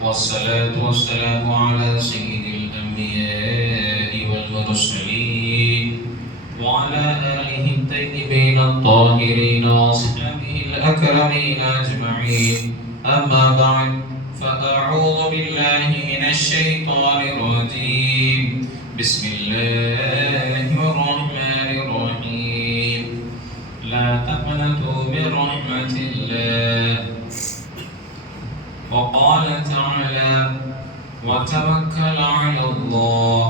والصلاة والسلام على سيد الأنبياء والمرسلين وعلى آله الطيبين الطاهرين وأصحابه الأكرمين أجمعين. أما بعد، فأعوذ بالله من الشيطان الرجيم. بسم الله الرحمن الرحيم. لا تقنطوا من رحمة الله. وقال تعالى: وتوكل على الله.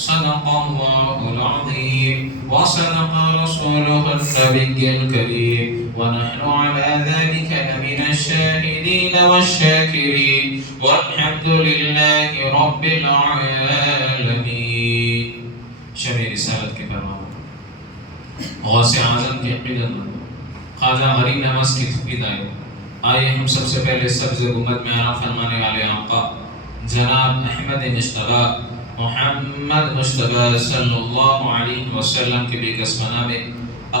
صدق الله العظيم وصدق رسوله النبي الكريم، ونحن على ذلك لمن الشاهدين والشاكرين، والحمد لله رب العالمين. شب رسالت کے پیغام غوث اعظم کی عقیدت مند خواجہ غریب نواز کی ہدایت. آئیے ہم سب سے پہلے سبز امت میں آرام فرمانے والے آقا جناب احمد مجتبی محمد مجتبی صلی اللہ علیہ وسلم کے بے قسمانہ میں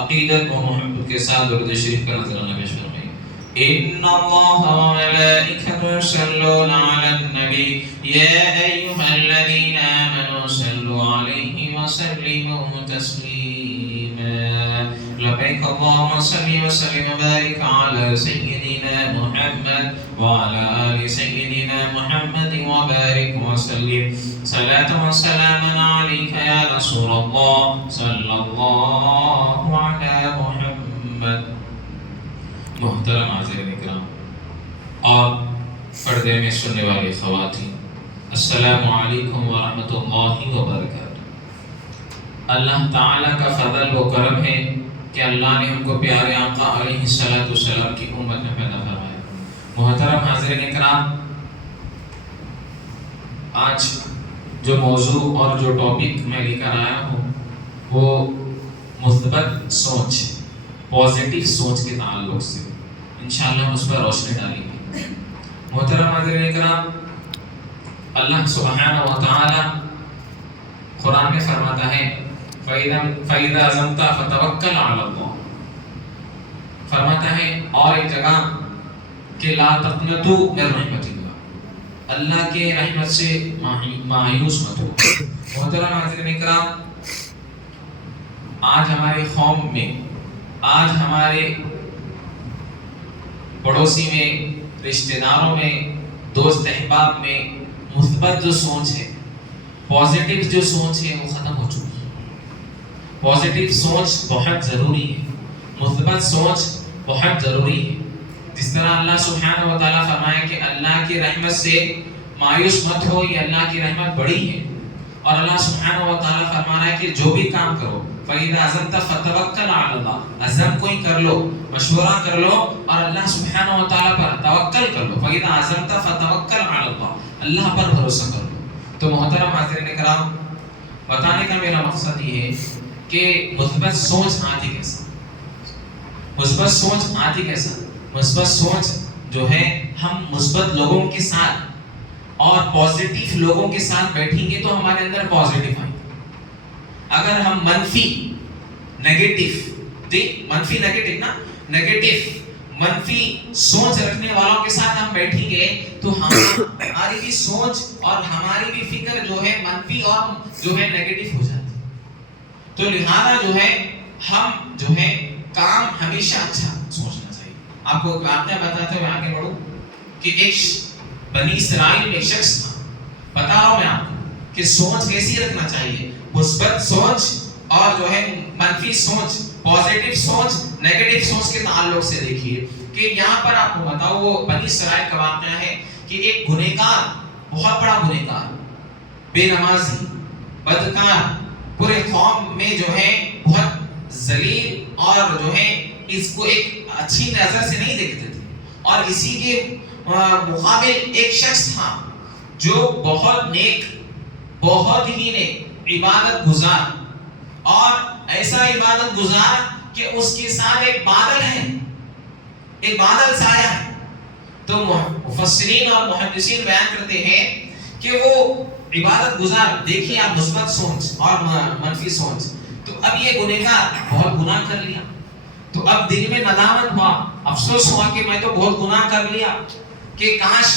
عقیدت و محبت کے ساتھ درود شریف کا نذرانہ پیش فرمائیے. ان اللہ وملائکته یصلون علی النبی یا ایھا الذین آمنوا صلوا علیہ وسلموا تسلیما. لبیک اللہم صل وسلم وبارک علی سیدنا محمد وعلى آل سيدنا محمد وبارك وسلم. صلاة وسلاما عليك يا رسول الله صلى الله على محمد. محترم حاضرین اکرام اور پردے میں سننے والی خواتین، السلام علیکم ورحمۃ اللہ وبرکاتہ. اللہ تعالیٰ کا فضل و کرم ہے کہ اللہ نے ہم کو پیارے آقا علیہ السلام کی امت میں پیدا فرمایا. محترم حاضرین اکرام، آج جو موضوع اور جو ٹاپک میں لے کر آیا ہوں وہ مثبت سوچ، پازیٹیو سوچ کے تعلق سے انشاءاللہ ہم اس پر روشنی ڈالیں گے. محترم حاضرین اکرام، اللہ سبحانہ و تعالی قرآن میں فرماتا ہے فَإِذَا عَزَمْتَ فَتَوَكَّلْ عَلَى اللَّهِ. فرماتا ہے اور ایک جگہ کہ لا تقنطوا من رحمت اللہ، اللہ کے رحمت سے مایوس مت ہو. محترم حاضرین اکرام، آج ہماری قوم میں، آج ہمارے پڑوسی میں، رشتہ داروں میں، دوست احباب میں مثبت جو سوچ ہے، پازیٹیو جو سوچ ہے وہ ختم ہو چکی ہے. پازیٹیو سوچ بہت ضروری ہے، مثبت سوچ بہت ضروری ہے. جس طرح اللہ سبحانہ و تعالیٰ فرمایا کہ اللہ کی رحمت سے مایوس مت ہو، یہ اللہ کی رحمت بڑی ہے. اور اللہ سبحانہ و تعالیٰ فرما رہا ہے کہ جو بھی کام کرو فَإِذَا عَزَمْتَ فَتَوَكَّلْ عَلَى اللَّهِ، عزم کوئی کر لو، مشورہ کر لو اور اللہ سبحانہ و تعالیٰ پر توکل کر لو. فَإِذَا عَزَمْتَ فَتَوَكَّلْ عَلَى اللَّهِ، اللہ پر بھروسہ کر لو. تو محترم حاضرین کرام، بتانے کا میرا مقصد یہ ہے کہ مثبت سوچ آتی کیسا، مثبت سوچ آتی کیسا. مثبت سوچ جو ہے، ہم مثبت لوگوں کے ساتھ اور پازیٹیو لوگوں کے ساتھ بیٹھیں گے تو ہمارے اندر پازیٹیو آئے. اگر ہم منفی نیگیٹو سوچ رکھنے والوں کے ساتھ ہم بیٹھیں گے تو ہماری بھی سوچ اور ہماری بھی فکر جو ہے منفی اور جو ہے نیگیٹو ہو جاتی. تو لہذا جو ہے ہم جو ہے کام ہمیشہ اچھا سوچنا چاہیے. آپ کو ایک واقعہ بتاتے ہوئے آگے بڑھوں کہ ایک بنی اسرائیل میں ایک شخص تھا. بتا رہا ہوں میں آپ کو کہ سوچ کیسی رکھنا چاہیے، مثبت سوچ اور جو ہے منفی سوچ، پازیٹیو سوچ، نیگیٹو سوچ کے تعلق سے دیکھیے کہ یہاں پر آپ کو بتاؤ وہ بنی اسرائیل کا واقعہ ہے کہ ایک گنہگار، بہت بڑا گنہگار، بے نمازی، بدکار، پورے قوم میں جو ہے بہت ذلیل اور جو ہے اس کو ایک اچھی نظر سے نہیں دیکھتے تھے. اور اسی کے مقابل ایک شخص تھا جو بہت نیک، بہت ہی نیک، عبادت گزار، اور ایسا عبادت گزار کہ اس کے ساتھ ایک بادل ہے، ایک بادل سایہ ہے. تو مفسرین اور محدثین بیان کرتے ہیں کہ وہ عبادت گزار، دیکھیے آپ مثبت سوچ اور منفی سوچ. تو اب یہ گنہگار بہت گناہ کر لیا، تو اب دل میں ندامت ہوا، افسوس ہوا کہ میں تو بہت گناہ کر لیا، کہ کاش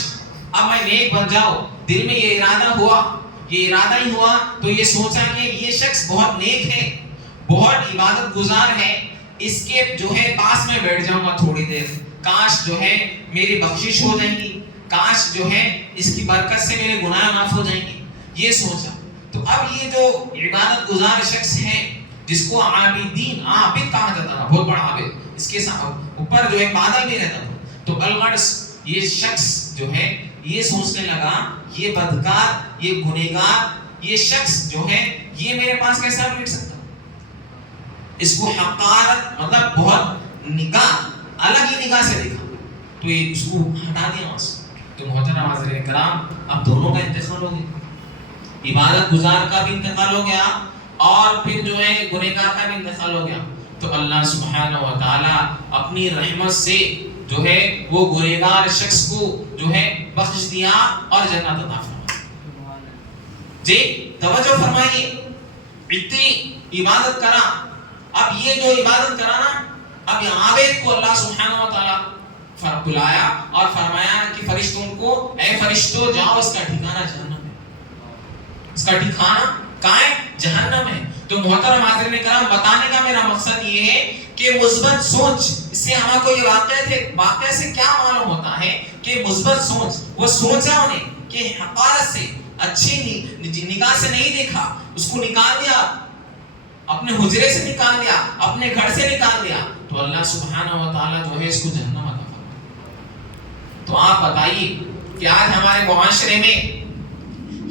اب میں نیک بن جاؤں، دل میں یہ ارادہ ہوا، یہ ارادہ ہی ہوا تو یہ سوچا کہ یہ شخص بہت نیک ہے، بہت عبادت گزار ہے، اس کے جو ہے پاس میں بیٹھ جاؤں گا تھوڑی دیر، کاش جو ہے میری بخشش ہو جائیں گی، کاش جو ہے اس کی برکت سے میرے گناہ معاف ہو جائیں گے، یہ سوچا۔ تو اب یہ جو عبادت گزار شخص ہے جس کو عابدین، عابد کہا جاتا تھا، بہت بڑا عابد، اس کے اوپر جو ہے بادل بھی رہتا تھا، تو الغرض یہ شخص جو ہے یہ سوچنے لگا یہ بدکار، یہ گنہگار، یہ شخص جو ہے یہ میرے پاس کیسا بیٹھ سکتا، اس کو حقارت مطلب بہت نگاہ، الگ ہی نگاہ سے دیکھا، تو یہ اس کو ہٹا دیا وہاں سے۔ تو محترم حاضرین کرام، اب دونوں کا انتقال ہو گیا، عبادت گزار کا بھی انتقال ہو گیا اور پھر جو ہے گنہگار کا بھی انتقال ہو گیا۔ تو اللہ سبحانہ و تعالی اپنی رحمت سے جو ہے وہ گنہگار شخص کو جو ہے بخش دیا اور جنت عطا فرمائی۔ جی توجہ فرمائیے، اتنی عبادت کرا، اب یہ جو عبادت کرا نا، اب عابد کو اللہ سبحانہ و تعالی بلایا اور فرمایا کہ فرشتوں کو، اے فرشتوں جاؤ، اس کا ٹھکانہ جہنم ہے، اس کا ٹھکانہ کہاں ہے؟ جہنم ہے۔ تو محترم حاضرین کرام، بتانے کا میرا مقصد یہ ہے کہ مثبت سوچ، اس سے ہمیں کو یہ واقعہ سے کیا معلوم ہوتا ہے کہ مثبت سوچ، وہ سوچا انہیں کہ حقارت سے، اچھی نگاہ سے نہیں دیکھا، اس کو نکال دیا، اپنے حجرے سے نکال دیا، اپنے گھر سے نکال دیا، تو اللہ سبحانہ و تعالیٰ جو ہے اس کو جہنم عطا فرمایا۔ تو آپ بتائیے کہ آج ہمارے معاشرے میں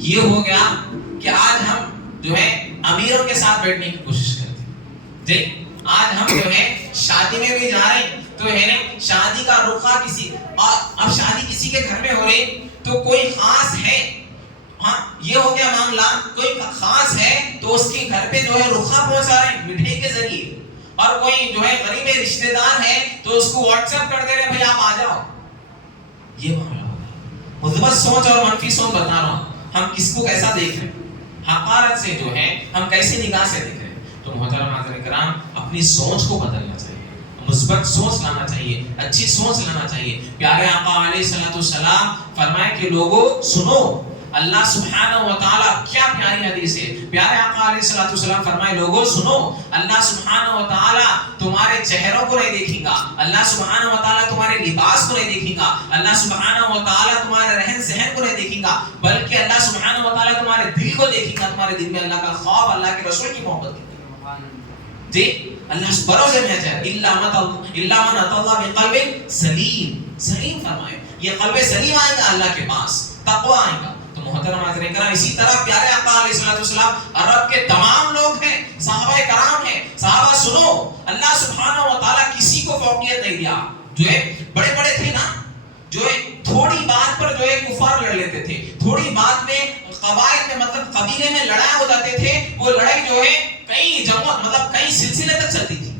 یہ ہو گیا کہ آج ہم جو ہے امیروں کے ساتھ بیٹھنے کی کوشش کرتے ہیں، جی آج ہم جو ہے شادی میں بھی جا رہے ہیں تو ہے نا، شادی کا رخا کسی، اور اب شادی کسی کے گھر میں ہو رہی تو کوئی خاص ہے، ہاں یہ ہو گیا معاملہ، کوئی خاص ہے تو اس کے گھر پہ جو ہے رخا پہنچا رہے ہیں مٹھائی کے ذریعے، اور کوئی جو ہے غریب رشتہ دار ہے تو اس کو واٹس ایپ کر دے رہے ہیں بھائی آپ آ جاؤ، یہ معاملہ ہو رہا ہے۔ مثبت سوچ اور منفی سوچ بتا رہا ہوں، ہم کس کو کیسا دیکھ رہے ہیں، حقارت سے جو ہے ہم کیسے نگاہ سے دیکھ رہے ہیں۔ تو محترم حاضرین کرام، اپنی سوچ کو بدلنا چاہیے، مثبت سوچ لانا چاہیے، اچھی سوچ لانا چاہیے۔ پیارے آقا علیہ السلام فرمائے کہ لوگوں سنو، اللہ سبحانہ و تعالیٰ، کیا پیاری حدیث ہے، پیارے آقا علیہ السلام فرمائے لوگوں سنو، اللہ سبحانہ و تعالیٰ تمہارے چہروں کو نہیں دیکھیں گا، اللہ سبحانہ و تعالیٰ تمہارے لباس کو نہیں دیکھیں گا، اللہ سبحانہ و تعالیٰ تمہارے رہن سہن کو نہیں دیکھیں گا، بلکہ اللہ سبحانہ و تعالیٰ تمہارے دل کو دیکھیں گا، تمہارے دل میں اللہ کا خوف، اللہ کے رسول کی محبت کی، جی اللہ بروزے میں ہے، الا من اتى الله بقلب سلیم، سلیم فرمائے، یہ قلب سلیم آئے گا اللہ کے پاس، تقوی آئے گا۔ تو محترم حاضرین کرام، اسی طرح پیارے آقا علیہ السلام عرب کے تمام لوگ ہیں، صحابہ کرام ہیں، صحابہ سنو، اللہ سبحانہ و تعالیٰ کسی کو فوقیت نہیں دیا، جو ہے بڑے بڑے تھے نا، جو ہے تھوڑی بات پر جو ہے کفار لڑ لیتے تھے، تھوڑی بات میں قبائل میں مطلب قبیلے میں لڑائی ہو جاتے تھے، وہ لڑائی جو ہے کئی جماعت مطلب کئی سلسلے تک چلتی تھی،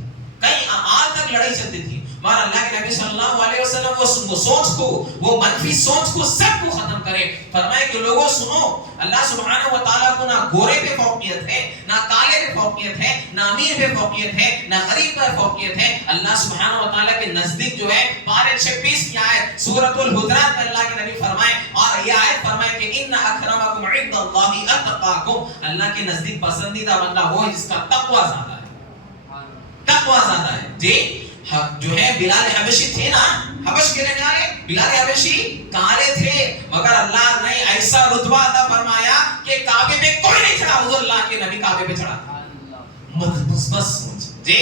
کئی آل تک لڑائی چلتی تھی، مگر اللہ کے نبی صلی اللہ علیہ وسلم وہ سوچ کو، وہ منفی سوچ کو سب کو ختم کرے، فرمائے کہ لوگوں سنو، اللہ سبحانہ و تعالیٰ کو نہ گورے پہ فوقیت ہے، نہ کالے پہ فوقیت ہے، نہ امیر پہ فوقیت ہے، نہ غریب پہ فوقیت ہے، اللہ سبحانہ و تعالیٰ کے نزدیک جو ہے پارے 26 کی آیت سورۃ الحجرات میں اللہ کے نبی فرمائے، اور یہ آیت فرمائے کہ ان اکرمکم عند اللہ اتقاکم، اللہ کے نزدیک پسندیدہ بندہ وہ ہے جس کا تقوی زیادہ ہے، تقوی زیادہ ہے، جی جو ہے بلال حبشی تھے نا، حبش کے رہنے والے بلال حبشی کالے تھے، مگر اللہ نے ایسا رتبہ عطا فرمایا کہ کعبے پہ کوئی نہیں چڑھا، حضور اللہ کے نبی کعبے پہ چڑھا تھا، مثبت سوچ، جی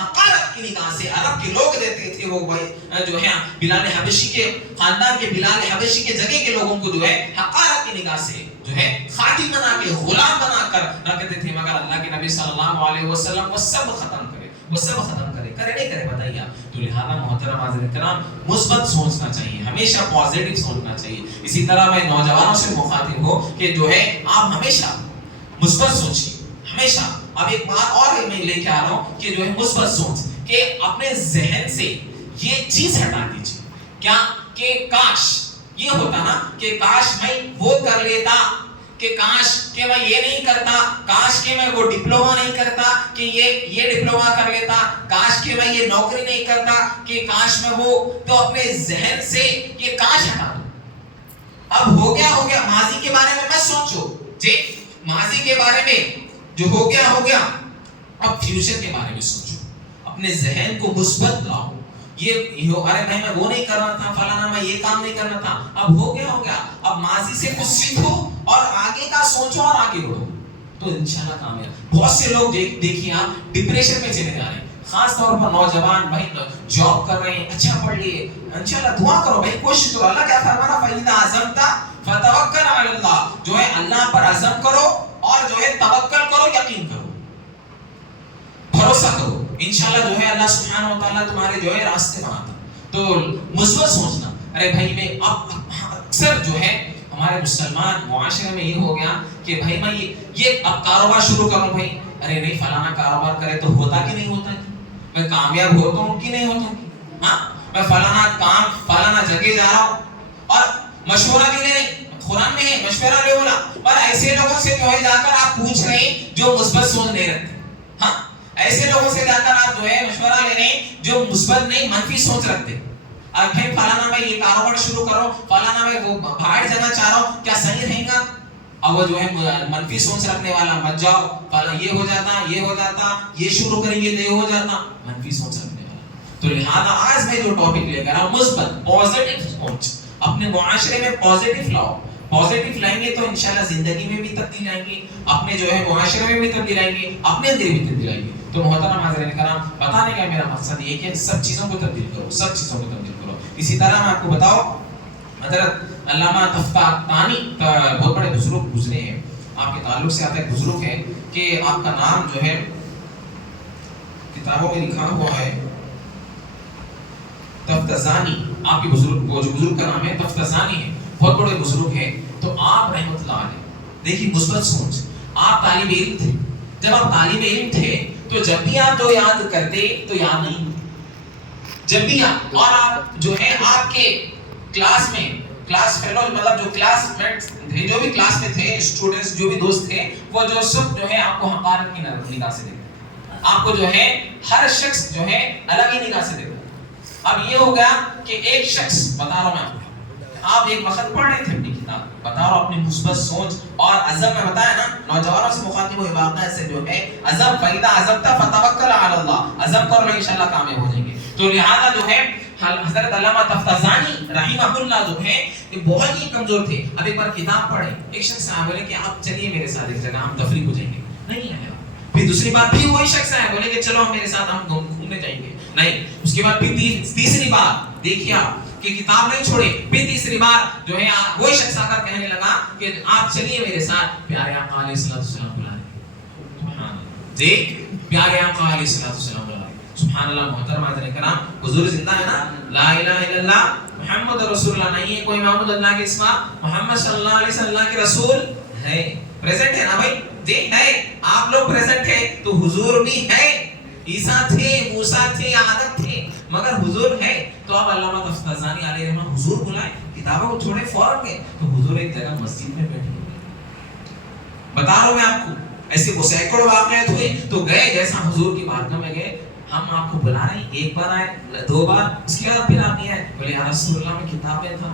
حقارت کی نگاہ سے عرب کے لوگ دیتے تھے، وہ جو ہے بلال حبشی کے خاندان کے، بلال حبشی کے جگہ کے لوگوں کو جو ہے حقارت کی نگاہ سے جو ہے خادم بنا کے، غلام بنا کر رکھتے تھے، مگر اللہ کے نبی صلی اللہ علیہ وسلم وہ سب ختم کرے، وہ سب ختم کرے، کرے نہیں کرے بتائیے آپ۔ تو لہذا محترم حاضرین کرام، مثبت سوچنا چاہیے، ہمیشہ پازیٹیو سوچنا چاہیے۔ اسی طرح میں نوجوانوں سے مخاطب ہوں کہ جو ہے آپ ہمیشہ مثبت سوچیے، ہمیشہ۔ اب ایک بات اور میں لے کے آ رہا ہوں کہ جو ہے مثبت سوچ، کہ اپنے ذہن سے یہ چیز ہٹا دیجیے، کیا کہ کاش یہ ہوتا نا کہ کاش میں وہ کر لیتا، کہ کاش کہ میں یہ نہیں کرتا، کاش کہ میں وہ ڈپلوما نہیں کرتا، کہ یہ ڈپلوما کر لیتا، کاش کہ میں یہ نوکری نہیں کرتا، کہ کاش میں وہ، تو اپنے ذہن سے یہ کاش ہٹا دو، اب ہو گیا ماضی کے بارے میں مت سوچو جی، ماضی کے بارے میں جو ہو گیا، اب فیوچر کے بارے میں سوچو، اپنے ذہن کو مثبت لاؤ. یہ ارے بھائی میں وہ نہیں کرنا تھا، فلانا میں یہ کام نہیں کرنا تھا، اب ہو گیا، اب ماضی سے کچھ سیکھو اور آگے کا سوچو اور آگے بڑھو تو انشاءاللہ کامیاب. بہت سے لوگ دیکھیے آپ ڈپریشن میں چلے جا رہے ہیں، خاص طور پر نوجوان بھائی جاب کر رہے ہیں، اچھا پڑھ لیے، انشاءاللہ دعا کرو بھائی، کوشش کرو. اللہ کیا فرمانا، فَإِذَا عَزَمْتَ فَتَوَكَّلْ عَلَى اللَّهِ، جو ہے اللہ پر عزم کرو اور جو ہے توکل کرو، یقین کرو، بھروسہ کرو، انشاءاللہ جو ہے اللہ سبحانہ و تعالیٰ تمہارے جو ہے راستے بناتا. تو مثبت سوچنا. ارے بھائی میں اب اکثر جو ہے ہمارے مسلمان معاشرے میں یہ ہو گیا کہ بھائی میں یہ اب کاروبار شروع کروں بھائی، ارے نہیں فلانا کاروبار کرے تو ہوتا کہ نہیں ہوتا، میں کامیاب ہوتا ہوں کہ نہیں ہوتا ہوں، ہاں میں فلانا کام فلانا جگہ جا رہا ہوں اور مشورہ بھی نہیں، قرآن میں ہے مشورہ لے بولا، اور ایسے لوگوں سے جو ہے جا کر آپ پوچھ رہے ہیں جو مثبت سوچ نہیں رکھتے، ہاں ایسے لوگوں سے جا کر آپ جو ہے مشورہ لے رہے ہیں جو مثبت نہیں منفی سوچ رکھتے. اب بھائی فلانا میں یہ کاروبار شروع کرو، فلانا میں وہ باہر جانا چاہ رہا ہوں، کیا صحیح رہے گا؟ اب وہ جو ہے منفی سوچ رکھنے والا مت جاؤ، فلانا یہ ہو جاتا، یہ شروع کریں گے تو یہ ہو جاتا، منفی سوچ رکھنے والا. تو لہذا آج میں جو ٹاپک لے کر آؤں مثبت پازیٹیو سوچ، اپنے معاشرے میں پازیٹیو لاؤ. پازیٹیو لائیں گے تو انشاءاللہ زندگی میں بھی تبدیل آئیں گے، اپنے جو ہے معاشرے میں بھی تبدیل آئیں گے، اپنے اندر بھی تبدیل آئیں گے. تو محترم حاضرین کرام، بتانے کا میرا مقصد یہ کہ سب چیزوں کو تبدیل کرو، سب چیزوں کو تبدیل کرو. اسی طرح میں آپ کو بتاؤں، حضرت علامہ تفتانی بہت بڑے بزرگ گزرے ہیں، آپ کے تعلق سے آتا ہے بزرگ ہے کہ آپ کا نام جو ہے کتابوں میں لکھا ہوا ہے تفتزانی، آپ کے بزرگ وہ جو بزرگ کا نام ہے تفتزانی ہے، بہت بڑے بزرگ ہیں. تو آپ رحمت اللہ علیہ دیکھیے مثبت سوچ، آپ طالب علم تھے، جب آپ طالب علم تھے تو جب بھی آپ جو یاد کرتے تو یاد نہیں، جب بھی آپ اور آپ جو ہے آپ کے کلاس میں کلاس فیلو مطلب جو کلاس میٹس تھے، جو بھی کلاس میں تھے اسٹوڈنٹس، جو بھی دوست تھے، وہ جو سب جو ہے آپ کو حقارت کی نگاہ سے دیکھتے، آپ کو جو ہے ہر شخص جو ہے الگ ہی نگاہ سے دیکھتا. اب یہ ہو گیا کہ ایک شخص بتا رہا ہوں میں آپ ایک وقت پڑھ رہے تھے اپنی کتاب، بتا رہا ہوں اپنی مثبت سوچ اور عزم میں بتایا نا، نوجوانوں سے مخاطب ہوئے واقعہ سے جو ہے عزم، فَإِذَا عَزَمْتَ فَتَوَكَّلْ عَلَى اللَّهِ، عزم کرو انشاءاللہ کامیاب ہو جائیں گے. تو لہذا جو ہے حضرت علامہ تفتزانی رحمہ اللہ جو ہے یہ بہت ہی کمزور تھے. اب ایک بار کتاب پڑھے، ایک شخص آیا بولے کہ آپ چلیے میرے ساتھ ایک جگہ، ہم تفریح ہو جائیں گے، نہیں آیا. پھر دوسری بار بھی وہی شخص آیا، بولے کہ چلو میرے ساتھ ہم گھومنے جائیں گے، نہیں. اس کے بعد پھر تیسری بار دیکھیے آپ کہ کتاب نہیں چھوڑے، پھر تیسری بار جو ہے وہی شخص آ کر کہنے لگا کہ آپ چلیے میرے ساتھ، پیارے آقا علیہ السلام بلا رہے جی، پیارے آقا علیہ السلام بلا رہے. سبحان اللہ. محترم حضرات کرام، حضور زندہ ہے نا، لا الہ الا اللہ محمد رسول اللہ، نہیں ہے کوئی معبود اللہ کے سوا، محمد صلی اللہ علیہ وسلم اللہ کے رسول ہے. پریزنٹ ہے نا بھائی جی، ہے، آپ لوگ پریزنٹ ہے تو حضور بھی ہے. عیسیٰ تھے، موسیٰ تھے، آدم تھے، مگر حضور ہے. تو اب علامہ تفتزانی علیہ رحمہ حضور بلائے، کتابوں کو چھوڑے فوراً گئے تو حضور ایک جگہ مسجد میں بیٹھے ہوئے. بتا رہا ہوں میں آپ کو، ایسے وہ سینکڑوں واقعات ہوئے. تو گئے، جیسا حضور کی بارگاہ میں گئے، ہم آپ کو بلا رہے ہیں، ایک بار آئے، دو بار، اس کے بعد پھر آپ نہیں آئے. بولے یا رسول اللہ میں کتابیں تھا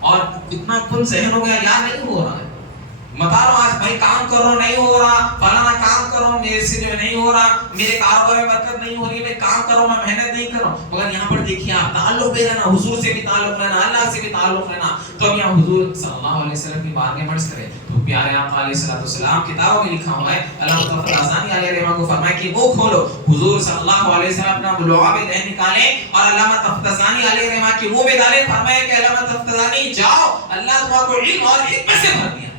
اور اتنا کل ذہن ہو گیا، یاد نہیں ہو رہا ہے. بتا رہا ہوں آج بھائی کام کرو نہیں ہو رہا، فلانا کام کرو میرے سے جو نہیں ہو رہا، میرے کاروبار میں برکت نہیں ہو رہی، میں کام کرو میں محنت نہیں کر رہا ہوں. مگر یہاں پر دیکھیے آپ تعلق بھی رہنا، حضور سے بھی تعلق رہنا، اللہ سے بھی تعلق رہنا. تو اب یہاں حضور صلی اللہ علیہ وسلم کی بارگاہ میں مرض کرے تو پیارے آقا علیہ السلام کتابوں میں لکھا ہوا ہے، علامہ تفتزانی علیہ رحمہ کو فرمایا کہ وہ کھولو. حضور صلی اللہ علیہ وسلم اپنا لعاب ذہن نکالے اور علامہ تفتزانی علیہ رحمہ کے منہ میں ڈالے. فرمایا کہ علامہ تفتزانی جاؤ، اللہ تمہارے کو علم اور حکمت سے بھر دیا،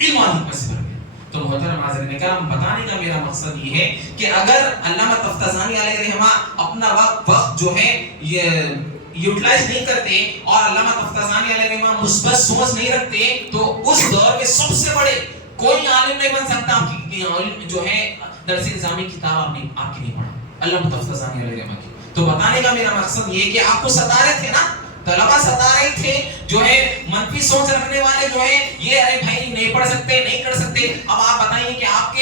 علم اور حکمت سے بھر دیا. تو محترم حاضرین کرام، بتانے کا میرا مقصد یہ ہے کہ اگر علامہ تفتزانی علیہ رحمہ اپنا وقت جو ہے یہ یوٹیلائز نہیں کرتے اور علامہ تفتزانی علیہ رحمہ مثبت سوچ نہیں رکھتے تو اس دور میں سب سے بڑے کوئی عالم نہیں بن سکتا. عالم جو ہے درس نظامی کتاب آپ کی نہیں پڑھا علامہ تفتزانی علیہ رحمہ کی. تو بتانے کا میرا مقصد یہ ہے کہ آپ کو ستا رہے تھے نا، طلبہ ستا رہے تھے، جو ہے منفی سوچ رکھنے والے جو ہے یہ ارے بھائی نہیں پڑھ سکتے نہیں کر سکتے. اب آپ بتائیے کہ آپ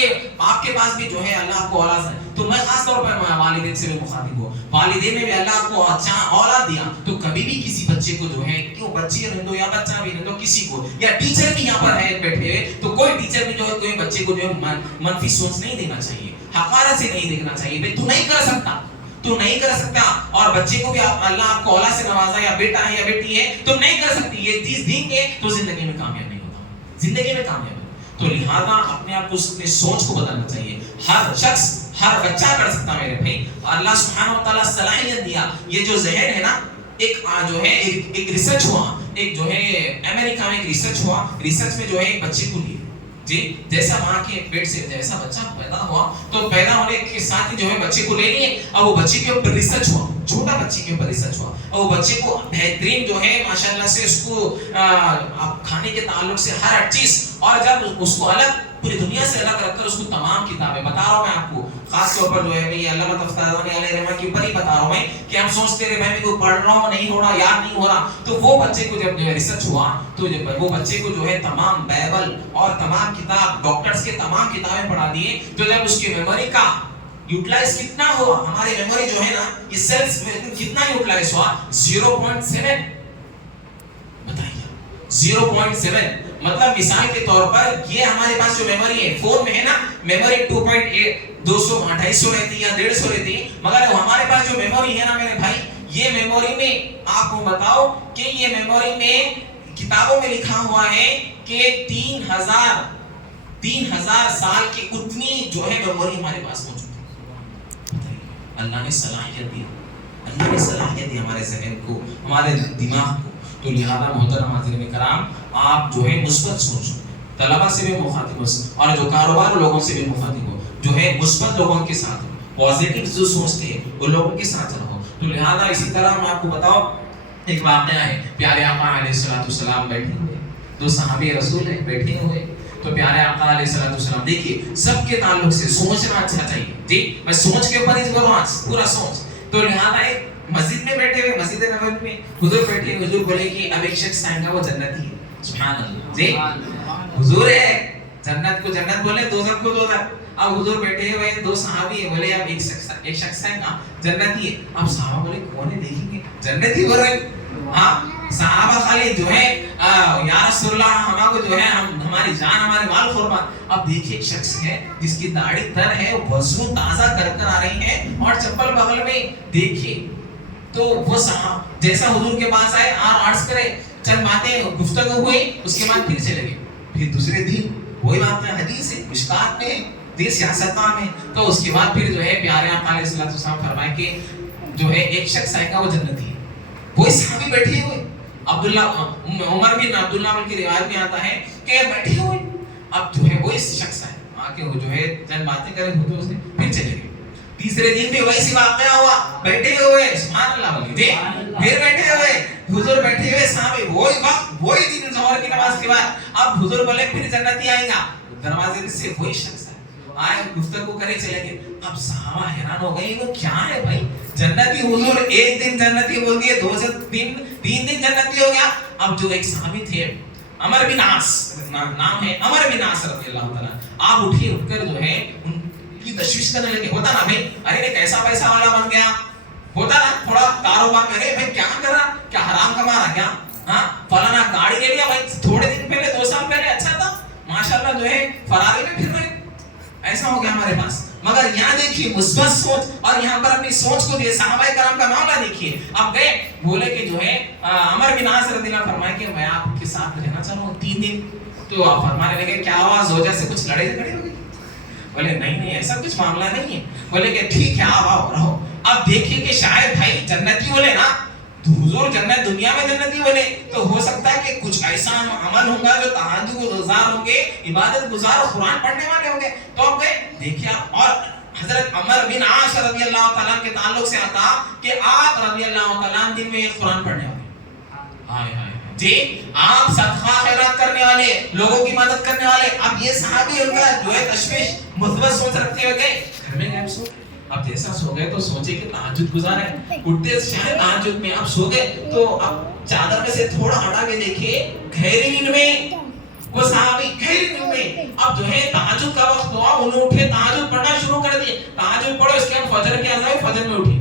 کے پاس بھی جو ہے اللہ کو اولاد ہے, تو میں خاص طور پر والدین سے بھی مخاطب ہوں, والدین نے بھی اللہ کو اچھا اولاد دیا تو کبھی بھی کسی بچے کو جو ہے کیوں بچی رہنے دو یا بچہ بھی رہنے دو کسی کو, یا ٹیچر بھی یہاں پر ہے بیٹھے ہوئے تو کوئی ٹیچر بھی جو ہے کوئی بچے کو جو ہے منفی سوچ نہیں دینا چاہیے, حقارت سے نہیں دیکھنا چاہیے. بھائی تو نہیں کر سکتا, تو نہیں کر سکتا, اور بچے کو بھی اللہ آپ کو اولاد سے نوازا یا بیٹا ہے یا بیٹی ہے تو نہیں کر سکتی, یہ چیز دیں گے تو زندگی میں کامیاب نہیں ہوتا, زندگی میں کامیاب. تو لہذا اپنے آپ کو اپنی سوچ کو بدلنا چاہیے. ہر شخص ہر بچہ کر سکتا میرے بھائی, اللہ سبحانہ و تعالیٰ صلاحیت دیا. یہ جو ذہن ہے نا, ایک جو ہے ایک ریسرچ ہوا, ایک جو ہے امریکہ میں ایک ریسرچ ہوا, ریسرچ میں جو ہے ایک بچے کو لیے جی, جیسا ماں کے پیٹ سے جیسا بچہ پیدا ہوا تو پیدا ہونے کے ساتھ ہی جو ہے بچے کو لے لیے, اور وہ بچے کے اوپر ریسرچ ہوا, چھوٹا بچے کے اوپر ریسرچ ہوا, اور وہ بچے کو بہترین جو ہے ماشاءاللہ سے اس کو کھانے کے تعلق سے ہر چیز, اور جب اس کو الگ پوری دنیا سے الگ رکھ کر اس کو تمام کتابیں بتا رہا ہوں میں آپ کو, خاص طور پر جو ہے میں علامہ تفتازانی علیہ رحمہ کے اوپر ہی بتا رہا ہوں میں, کہ ہم سوچتے رہے میں کوئی پڑھ رہا ہوں نہیں ہو رہا یاد نہیں ہو رہا. تو وہ بچے کو جب جو ہے ریسرچ ہوا تو وہ بچے کو جو ہے تمام بائبل اور تمام کتاب ڈاکٹرز کے تمام کتابیں پڑھا دیے. تو جب اس کی میموری کا یوٹیلائز کتنا ہوا, ہماری میموری جو ہے نا یہ سیلز کتنا یوٹیلائز ہوا, 0.7. بتائیے 0.7. مطلب مثال کے طور پر یہ ہمارے پاس جو میموری ہے فون میں ہے نا, میموری 2.8 200 رہتی یا 150 رہتی, مگر ہمارے پاس جو میموری ہے نا میرے بھائی, یہ میموری میں آپ کو بتاؤ کہ یہ میموری میں کتابوں میں لکھا ہوا ہے کہ 3000 سال کی اتنی جو ہے میموری ہمارے پاس موجود ہے. اللہ نے صلاحیت دی, اللہ نے صلاحیت دی ہمارے ذہن کو, ہمارے دماغ کو. تو لہذا محترم حاضرین کرام, آپ جو ہے مثبت سوچو, طلبہ سے بھی مخاطب ہو اور جو کاروبار لوگوں سے بھی مخاطب ہو, جو ہے مثبت لوگوں کے ساتھ ہو, پازیٹیو جو سوچتے ہیں وہ لوگوں کے ساتھ رہو. تو لہذا اسی طرح میں آپ کو بتاؤ ایک واقعہ ہے, پیارے آقا علیہ السلام بیٹھے ہوئے, دو صحابی رسول ہیں بیٹھے ہوئے, تو پیارے آقا علیہ السلام دیکھیے سب کے تعلق سے سوچنا اچھا چاہیے جی, میں سوچ کے اوپر ہی کروں آج پورا سوچ. تو لہذا ایک مسجد میں بیٹھے ہوئے, مسجد نبوی میں حضور بیٹھے, حضور بولے کہ اب ایک شخص آئے گا وہ جنتی ہے. سبحان اللہ جی, حضور ہے جنت کو جنت بولے, دوزخ کو دوزخ. اب حضور بیٹھے ہوئے دو صحابی بولے اب ایک شخص ہے نا جنتی ہے. اب صحابہ بولے کون ہے دیکھیں گے, جنتی بول رہے. ہاں صحابہ خالی جو ہے یا رسول اللہ ہمارا کو جو ہے ہماری جان ہمارے مال قربان. اب دیکھیے ایک شخص ہے جس کی داڑھی تر ہے, وضو تازہ کر آ رہی ہے اور چپل بغل میں, دیکھیے. تو وہ صاحب جیسا حضور کے پاس آئے اور عرض کرے, چند باتیں گفتگو ہوئی, اس کے بعد پھر چلے گئے. پھر دوسرے دن وہی بات ہے, حدیث ہے مشکات میں, دیس سیاستان میں. تو اس کے بعد پھر جو ہے پیارے آقا علیہ السلام فرمائے کہ جو ہے ایک شخص آئے گا وہ جنتی ہے. وہی صحابی بیٹھے ہوئے, عبداللہ عمر بن عبداللہ کی روایت میں آتا ہے کہ بیٹھے ہوئے, اب جو ہے وہی شخص ہے آ کے وہ جو ہے چند باتیں کرے حضور سے, پھر چلے گئے. تیسرے دن بھی ویسی واقعہ ہوا, بیٹھے ہوئے, سبحان اللہ بولیے جی, پھر بیٹھے ہوئے, حضور بیٹھے ہوئے صحابی, وہی وقت وہی دن ظہر کی نماز کے بعد. اب حضور بولے پھر جنتی آئے گا, دروازے سے وہی شخص ہے آئے, گفتگو کرے چلے گئے. اب صحابہ حیران ہو گئی, وہ کیا ہے بھائی جنتی, حضور ایک دن جنتی بول دیے, دو سے تین دن جنتی ہو گیا. اب جو ایک صحابی تھے عمر بن عاص نام ہے, عمر بن عاص رضی اللہ تعالیٰ, آپ اٹھ کر جو ہے ان کی تشویش کرنے لگے. ہوتا نا بھائی, ارے کیسا پیسہ والا بن گیا, ہوتا نا تھوڑا کاروبار میں, ارے بھائی کیا کر رہا, کیا حرام کما رہا کیا, ہاں فلانا گاڑی لے لیا بھائی, تھوڑے دن پہلے 2 سال پہلے اچھا تھا ماشاءاللہ جو ہے فراری میں پھر رہے, ایسا ہو گیا ہمارے پاس. مگر یہاں دیکھیے مثبت سوچ, اور یہاں پر اپنی سوچ کو دیے. صحابہ کرام کا معاملہ دیکھیے, اب گئے بولے کہ جو ہے عمر بن عاص رضی اللہ فرمائے کہ میں آپ کے ساتھ رہنا چاہوں گا 3 دن. تو آپ فرمانے لگے کیا آواز زوجہ سے کچھ لڑے جھگڑے ہو گئے؟ بولے نہیں ایسا کچھ معاملہ نہیں ہے. بولے کہ ٹھیک ہے آپ آؤ رہو. اب دیکھیے کہ شاید بھائی جنتی بولے نا, تو حضور جنت دنیا میں جنتی بولے, تو ہو سکتا ہے کہ کچھ ایسا عمل ہوگا جو تہجد گزار ہوں گے, عبادت گزار اور قرآن پڑھنے والے ہوں گے. تو اب گئے دیکھیے آپ, اور حضرت عمر بن عاص رضی اللہ تعالیٰ کے تعلق سے آتا کہ آپ رضی اللہ تعالیٰ دن میں ایک قرآن پڑھنے والے, ہائے ہائے جی, آپ صدقہ خیرات کرنے والے, لوگوں کی مدد کرنے والے. اب یہ صحابی ان کا جو ہے تشویش مثبت سوچ رکھتے ہوئے گئے گھر میں گئے. اب جیسا سو گئے تو سوچے کہ تہجد گزار ہے، اٹھتے شاید تہجد میں اب سو گئے تو اب چادر میں سے تھوڑا ہٹا کے دیکھیے گہری نیند میں وہ صحابی گہری نیند میں، اب جو ہے تہجد کا وقت ہوا، انہوں اٹھے تہجد پڑھنا شروع کر دیے، تہجد پڑھو، اس کے بعد فجر کی اذان، فجر میں اٹھے،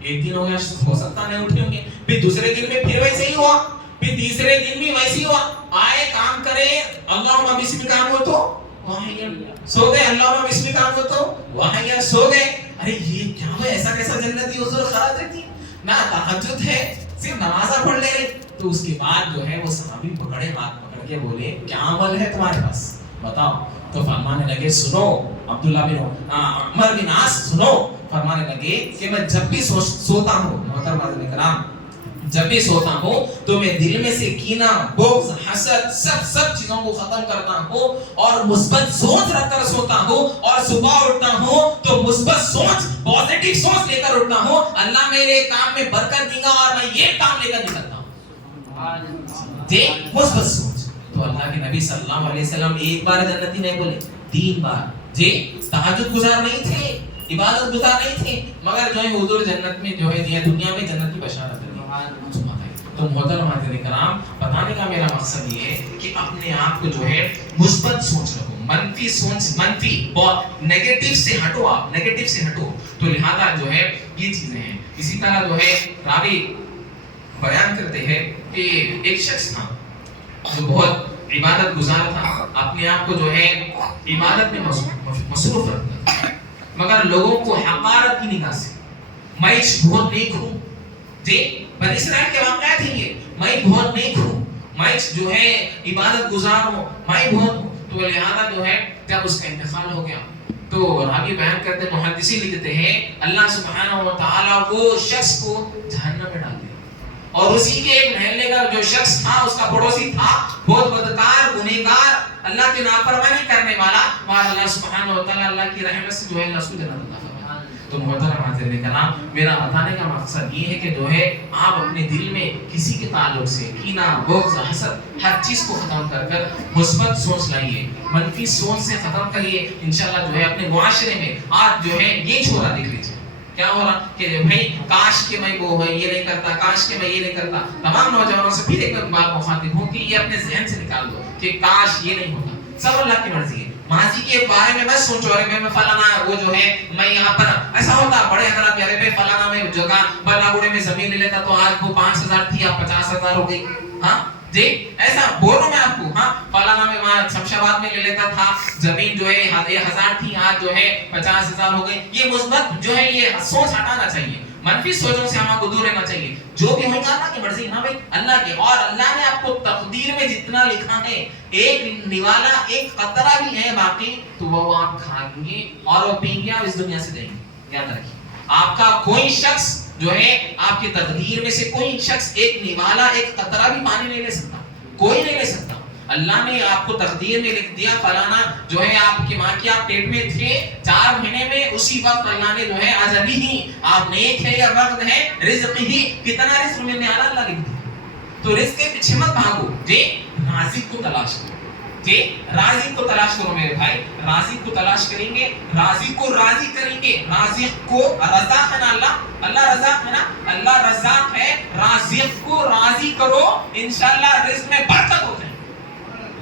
ایک دن ہو گیا ہو سکتا نہیں اٹھے ہوں گے، پھر دوسرے دن میں پھر ویسے ہی ہوا، پھر تیسرے دن بھی ویسے ہی ہوا، آئے کام کرے اللہم بسم کام ہو تو وہاں سو گئے، اللہم بسم کام ہو تو وہاں سو گئے، ارے یہ کیا ہے، ایسا کیسا جنتی حضور خراب دیکھتی نہ تہجد ہے صرف نمازہ پڑھ لے رہے، تو اس کے بعد جو ہے وہ صحابی پکڑے، ہاتھ پکڑ کے بولے کیا عمل ہے تمہارے پاس بتاؤ، تو فرمانے لگے سنو عبداللہ بن عمر بن عاص سنو، فرمانے لگے کہ میں جب بھی سوتا ہوں، محترم کرام، جب بھی سوتا ہوں تو میں دل میں سے کینہ، بغض، حسد، سب چیزوں کو ختم کرتا ہوں اور مثبت سوچ رکھ کر سوتا ہوں، اور صبح اٹھتا ہوں تو مثبت سوچ، پازیٹیو سوچ لے کر اٹھتا ہوں، اللہ میرے کام میں برکت دے گا اور میں یہ کام لے کر نکلتا ہوں، جی مثبت سوچ۔ تو اللہ کے نبی صلی اللہ علیہ وسلم ایک بار جنتی نہیں بولے، 3 بار، جی تہجد گزار نہیں تھے، عبادت گزار نہیں تھے، مگر جو ہے حضور جنت میں جو ہے دنیا میں جنت کی بشارت دی۔ تو محترم حاضرین کرام، بتانے کا میرا مقصد یہ ہے کہ اپنے آپ کو جو ہے مثبت سوچ رکھو، منفی سوچ، منفی نیگیٹو سے ہٹو، آپ نیگیٹو سے ہٹو، تو لہذا جو ہے یہ چیزیں ہیں۔ اسی طرح جو ہے راوی بیان کرتے ہیں کہ ایک شخص تھا جو بہت عبادت گزار تھا، اپنے آپ کو جو ہے عبادت میں مصروف رکھتا تھا، مگر لوگوں کو حقارت کی نگاہ سے، میں بہت نیک ہوں، جی بنی اسرائیل کے واقعات ہیں یہ، میں بہت نیک ہوں، میں جو ہے عبادت گزار ہوں، میں بہت ہوں، تو لہذا جو ہے جب اس کا انتقال ہو گیا تو راوی بیان کرتے ہیں، محدثین لکھتے ہیں اللہ سبحانہ و تعالیٰ وہ شخص کو جہنم میں ڈال دیا، اور اسی کے ایک محلے کا جو شخص تھا، اس کا پڑوسی تھا، بہت بدکار، گنہگار، اللہ کی نافرمانی کرنے والا، وہاں اللہ سبحانہ و تعالیٰ اللہ کی رحمت سے جو ہے اللہ اس کو جنت عطا فرمایا۔ تو محترم حاضرین کرام، میرا بتانے کا مقصد یہ ہے کہ جو ہے آپ اپنے دل میں کسی کے تعلق سے کینہ، بغض، حسد، ہر چیز کو ختم کر مثبت سوچ لائیے، منفی سوچ سے ختم کریے، انشاءاللہ جو ہے اپنے معاشرے میں آج جو ہے یہ چھوڑا دیکھ لیجیے کیا ہو رہا کہ بھائی کاش کہ میں وہ یہ نہیں کرتا، کاش کہ میں یہ نہیں کرتا۔ تمام نوجوانوں سے پھر ایک بات مخاطب ہوں کہ یہ اپنے ذہن سے نکال دو کہ کاش یہ نہیں ہوتا، سب اللہ کی مرضی ہے، ماضی کے بارے میں مت سوچو، ارے میں فلانا وہ جو ہے میں یہاں پر ایسا ہوتا، بڑے حضرات یار میں فلانا میں جگہ بلا گوڑے میں زمین لے لیتا تو آج وہ 5,000 تھی اب 50,000 ہو گئی، ہاں جی ایسا بولوں میں آپ کو، ہاں فلانا میں وہاں شمشاباد میں لے لیتا تھا زمین جو ہے 1,000 تھی آج جو ہے 50,000 ہو گئی۔ یہ مثبت جو ہے یہ سوچ ہٹانا چاہیے، منفی سوچوں سے ہم کو دور رہنا چاہیے، جو بھی ہوگا اللہ کی مرضی، ہاں بھائی اللہ کی، اور اللہ نے آپ کو تقدیر میں جتنا لکھا ہے، ایک نوالا ایک قطرہ بھی ہے باقی تو وہ آپ کھائیں گے اور وہ پئیں گے اور اس دنیا سے جائیں گے، یاد رکھیے آپ کا کوئی شخص جو ہے آپ کی تقدیر میں سے کوئی شخص ایک نوالا ایک قطرہ بھی پانی نہیں لے سکتا، کوئی نہیں لے سکتا۔ اللہ نے آپ کو تقدیر میں لکھ دیا فلانا جو ہے آپ کی ماں کی آپ پیٹ میں تھے 4 مہینے میں، اسی وقت اللہ نے جو ہے آج ابھی ہی آپ نیک ہے یا وقت ہے رزق ہی کتنا رزق ملنے والا اللہ لکھ دیا، تو رزق کے پیچھے مت بھاگو، جی رازق کو تلاش کرو، جی رازق کو تلاش کرو میرے بھائی، رازق کو تلاش کریں گے، رازق کو راضی کریں گے، رازق کو رزاق ہے نا اللہ، اللہ رزاق ہے نا، اللہ رزاق ہے، رازق کو راضی کرو، انشاءاللہ رزق میں برکت ہو جائے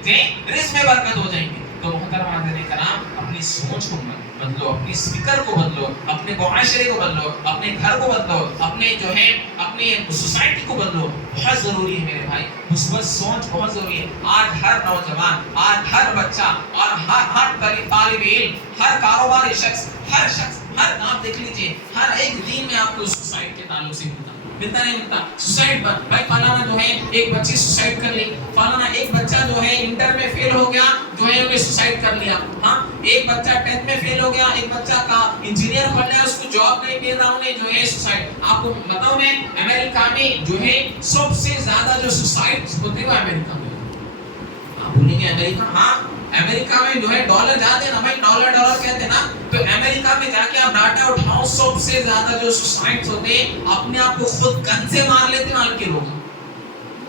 گی، رزق میں برکت ہو جائیں گے۔ تو محترم حاضرین کرام، اپنی سوچ کو بدلو، اپنی فکر کو بدلو، اپنے معاشرے کو بدلو، اپنے گھر کو بدلو، اپنے جو ہے اپنے سوسائٹی کو بدلو، بہت ضروری ہے میرے بھائی، مثبت سوچ بہت ضروری ہے۔ آج ہر نوجوان، آج ہر بچہ اور ہر طالب علم، ہر کاروباری شخص، ہر آپ دیکھ لیجئے ہر ایک دین میں آپ کو سوسائٹ کے تعلق سے ملتا نہیں ملتا، سوسائڈ پر بھائی فلانا جو ہے ایک بچی سوسائڈ کر لی، فلانا ایک بچہ جو ہے انٹر میں فیل ہو گیا جو ہے انہیں سوسائڈ کر لیا، ہاں ایک بچہ 10th میں فیل ہو گیا، ایک بچہ کا انجینئر پڑھ لیا، اس کو جاب نہیں مل رہا، انہیں جو ہے سوسائڈ۔ آپ کو بتاؤں میں امریکہ میں جو ہے سب سے زیادہ جو سوسائڈ ہوتے ہیں وہ امریکہ میں، آپ بولیں گے امریکہ، ہاں امریکہ میں جو ہے ڈالر جاتے ہیں نا بھائی، ڈالر کہتے ہیں نا، تو امریکہ میں جا کے آپ ڈاٹا اٹھاؤ، سب سے زیادہ جو سوسائڈ ہوتے ہیں اپنے آپ کو خود گن سے مار لیتے ہیں، مال کے لوگ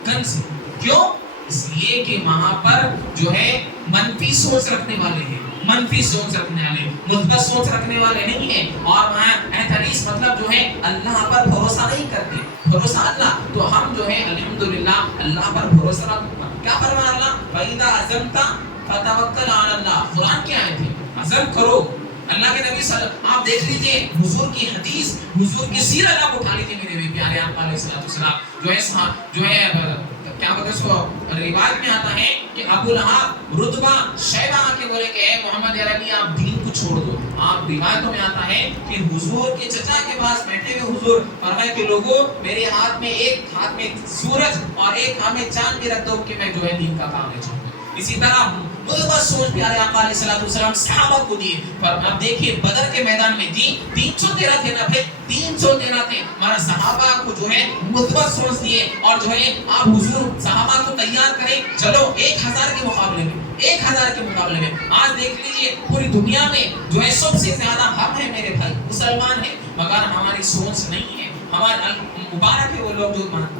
گن سے، کیوں؟ اس لیے کہ وہاں پر جو ہے منفی سوچ رکھنے والے ہیں، منفی سوچ رکھنے والے، مثبت سوچ رکھنے والے نہیں ہیں، اور احتریس مطلب جو ہے اللہ پر بھروسہ نہیں کرتے، بھروسہ اللہ، تو ہم جو ہے الحمدللہ اللہ پر بھروسہ رکھنا. کیا فرمایا اللہ؟ فَإِذَا عَزَمْتَ فَتَوَكَّلْ عَلَى اللَّهِ. قرآن کی آیت ہے، عزم کرو. اللہ کے نبی صلی اللہ، آپ دیکھ لیجئے حضور کی حدیث، حضور کی سیرت آپ اٹھا لیجئے میرے بھی پیارے آقا علیہ السلام، جو ہے کیا بولتے اس کو، روایت میں آتا ہے کہ ابو لہب رتبہ شیبہ آ کے بولے کہ اے محمد عربی آپ دین کو چھوڑ دو. آپ روایتوں میں آتا ہے کہ حضور کے چچا کے پاس بیٹھے ہوئے حضور فرمائے کہ لوگوں میرے ہاتھ میں ایک ہاتھ میں سورج اور ایک ہاتھ میں چاند بھی رکھ دو کہ میں جو ہے دین کا کام لے جاؤں. اسی طرح مثبت سوچ پیارے آقا علیہ السلام صحابہ کو دی. پر آپ دیکھیے بدر کے میدان میں دی 313 تھے نا بھائی، 313 تھے، ہمارا صحابہ کو جو ہے مثبت سوچ دیے، اور جو ہے آپ حضور صحابہ کو تیار کریں، چلو 1000 کے مقابلے میں، 1000 کے مقابلے میں. آج دیکھ لیجئے پوری دنیا میں جو ہے سب سے زیادہ ہم ہیں میرے بھائی، مسلمان ہیں، مگر ہماری سوچ نہیں ہے. ہمارا مبارک ہے وہ لوگ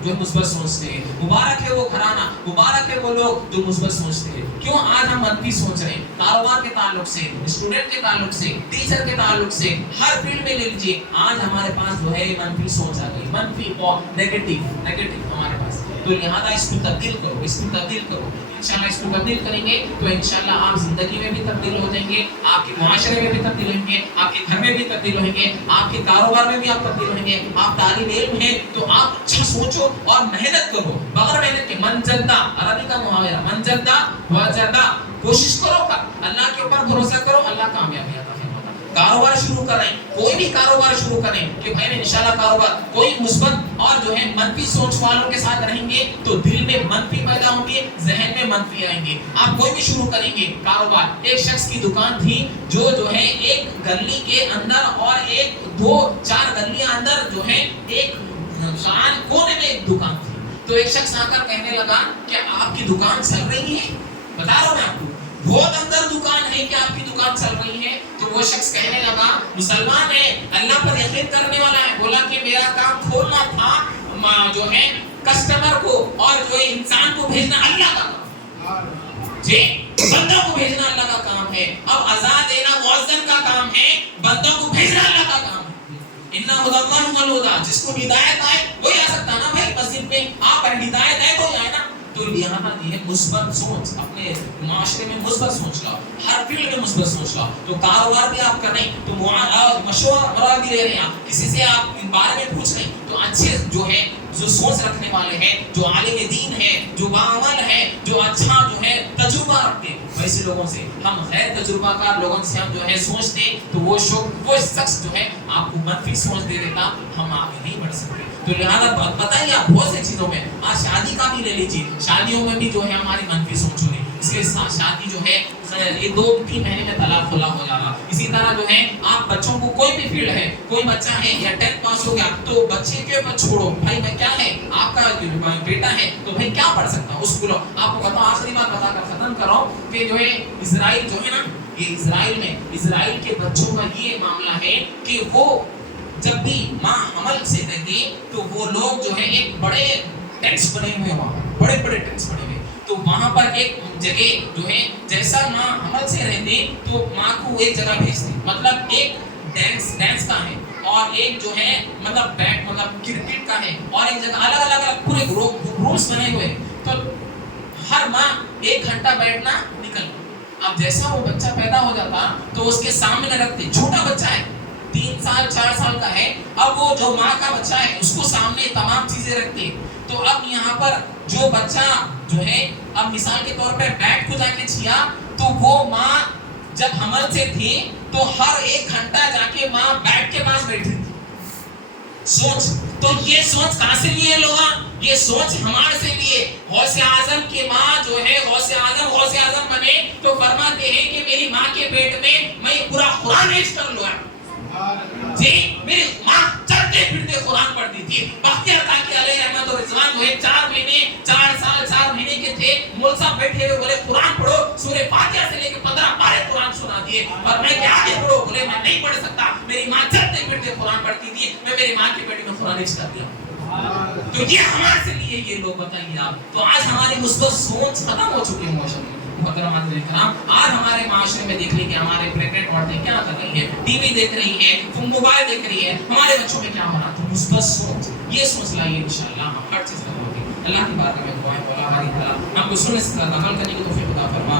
جو مثبت سوچتے ہیں، مبارک ہے وہ گھرانہ، مبارک ہے وہ لوگ جو مثبت سوچتے ہیں. کیوں آج ہم منفی سوچ رہے ہیں؟ کاروبار کے تعلق سے، اسٹوڈنٹ کے تعلق سے، ٹیچر کے تعلق سے، ہر فیلڈ میں لے لیجیے آج ہمارے پاس جو ہے منفی سوچ آ گئی، منفی اور نیگیٹو ہمارے پاس. تو لہذا اس کو تبدیل کرو، اس کو تبدیل کرو. انشاءاللہ اس کو تبدیل کریں گے تو انشاءاللہ آپ زندگی میں بھی تبدیل ہو جائیں گے، آپ کے معاشرے میں بھی تبدیل ہویں گے، آپ کے گھر میں بھی تبدیل ہویں گے، آپ کے کاروبار میں بھی آپ تبدیل ہویں گے. آپ طالب علم ہیں تو آپ اچھا سوچو اور محنت کرو، بغیر محنت کے من جدہ، عربی کا محاورہ من جدہ وجدہ، کوشش کرو، اللہ کے اوپر بھروسہ کرو، اللہ کامیابی عطا فرماتا. کاروبار شروع کریں، کوئی بھی کاروبار شروع کریں کہ بھائی میں انشاءاللہ کاروبار، کوئی مثبت اور جو ہے منفی سوچ والوں کے ساتھ رہیں گے تو دل میں منفی پیدا ہوں گے، ذہن میں منفی آئیں گے. آپ کوئی بھی شروع کریں گے کاروبار. ایک شخص کی دکان تھی جو ہے ایک گلی کے اندر اور ایک دو چار گلیاں اندر جو ہے ایک کونے میں ایک دکان تھی. تو ایک شخص آ کر کہنے لگا کہ آپ کی دکان چل رہی ہے؟ بتا رہا ہوں میں آپ کو، بہت اندر دکان ہے کہ آپ کی دکان چل رہی ہے. تو وہ شخص کہنے لگا مسلمان ہے، اللہ پر یقین کرنے والا ہے، بولا کہ میرا کام کھولنا تھا جو ہے کسٹمر کو اور جو ہے انسان کو بھیجنا اللہ کا کام جی، بندوں کو بھیجنا اللہ کا کام ہے. اب اذان دینا مؤذن کا کام ہے، بندوں کو بھیجنا اللہ کا کام ہے. اِنَّ هُدَى اللَّهِ وَالْهُدَى، جس کو ہدایت آئے وہی آ سکتا نا بھائی مسجد میں. آپ پر ہدایت ہے تو آئے نا. تو یہاں یہ ہے مثبت سوچ، اپنے معاشرے میں مثبت سوچ لاؤ، ہر فیلڈ میں مثبت سوچ لاؤ. تو کاروبار بھی آپ کر رہے ہیں تو مشورہ بھی لے رہے ہیں، آپ کسی سے آپ بارے میں پوچھ رہے ہیں تو اچھے جو ہے جو سوچ رکھنے والے ہیں، جو عالم دین ہے، جو باعمل ہے، جو اچھا جو ہے تجربہ رکھتے ہیں، ویسے لوگوں سے. ہم غیر تجربہ کار لوگوں سے ہم جو ہے سوچتے تو وہ شخص جو ہے آپ کو منفی سوچ دے دیتا، ہم آگے نہیں بڑھ سکتے. تو لہٰذا بتائیے آپ بہت سی چیزوں میں، آج شادی کا بھی لے لیجیے، شادیوں میں بھی جو ہے ہماری منفی سوچ ہو رہی ہے، اس کے ساتھ شادی جو ہے یہ 2-3 مہینے میں طلاق خلا ہو جا رہا. اسی طرح جو ہے آپ بچوں کو کوئی بھی فیلڈ ہے، کوئی بچہ ہے یا 10th پاس ہو گیا تو بچے کے اوپر چھوڑو بھائی میں کیا ہے، آپ کا بیٹا ہے تو بھائی کیا پڑھ سکتا ہوں اسکول. آپ کو بتاؤ آخری بات بتا کر ختم کرو کہ جو ہے اسرائیل جو ہے نا، یہ اسرائیل کے بچوں کا یہ معاملہ ہے کہ وہ جب بھی ماں حمل سے رہتی تو وہ لوگ جو ہے ایک بڑے ٹینٹس بنے ہوئے، وہاں بڑے ٹینٹس بنے ہوئے، تو وہاں پر ایک جگہ جو ہے جیسا ماں حمل سے رہتی تو ماں کو ایک جگہ بھیجتی، مطلب ایک ڈانس کا ہے اور ایک جو ہے مطلب بیٹ مطلب کرکٹ کا ہے اور ایک جگہ الگ پورے گروپس بنے ہوئے. تو ہر ماں 1 گھنٹہ بیٹھنا نکلنا. اب جیسا وہ بچہ پیدا ہو جاتا تو اس کے سامنے رکھتے، چھوٹا بچہ ہے 3 سال 4 سال کا ہے، اب وہ جو ماں کا بچہ ہے اس کو سامنے تمام چیزیں رکھتے. تو اب یہاں پر جو بچہ جو ہے اب مثال کے طور پہ بیٹ کو جا کے چھیا تو وہ ماں جب حمل سے تھی تو ہر 1 گھنٹہ جا کے ماں بیٹ کے پاس بیٹھی تھی. سوچ، تو یہ سوچ کہاں سے لیے لوگ؟ یہ سوچ ہمارے سے لیے. غوث اعظم کی ماں جو ہے غوث اعظم بنے تو فرماتے ہیں کہ میری ماں کے پیٹ میں میں پورا قرآن حفظ کر لوں جی. میری ماں چلتے پھرتے قرآن پڑھتی تھی. بختیار کاکی علیہ رحمت و رضوان جو ہے 4 سال 4 مہینے کے تھے، مول صاحب بیٹھے ہوئے بولے قرآن پڑھو، سورہ فاتحہ سے لے کے 15 پارے قرآن سنا دیے. اور میں کیا آگے پڑھو؟ بولے میں نہیں پڑھ سکتا، میری ماں چلتے پھرتے قرآن پڑھتی تھی، میں میری ماں کے پیٹ میں قرآن حفظ کر دیا. تو یہ ہمارے سے لیے یہ لوگ بتائیے آپ. تو آج ہماری مثبت سوچ ختم ہو چکی ہے معاشرے میں. محترمات الکرام آج ہمارے معاشرے میں دیکھ لیجیے ہمارے پریگننٹ عورتیں کیا کر رہی ہیں, ٹی وی دیکھ رہی ہیں, موبائل دیکھ رہی ہیں, ہمارے بچوں میں کیا ہو رہا تھا, مثبت سوچ, یہ سوچ لائیے انشاءاللہ ہم ہر چیز ختم ہوگی. اللہ کی بارگاہ میں دعائیں مولا ہماری تعالیٰ ہم کو سننے سے عمل کرنے کی توفیق عطا فرما.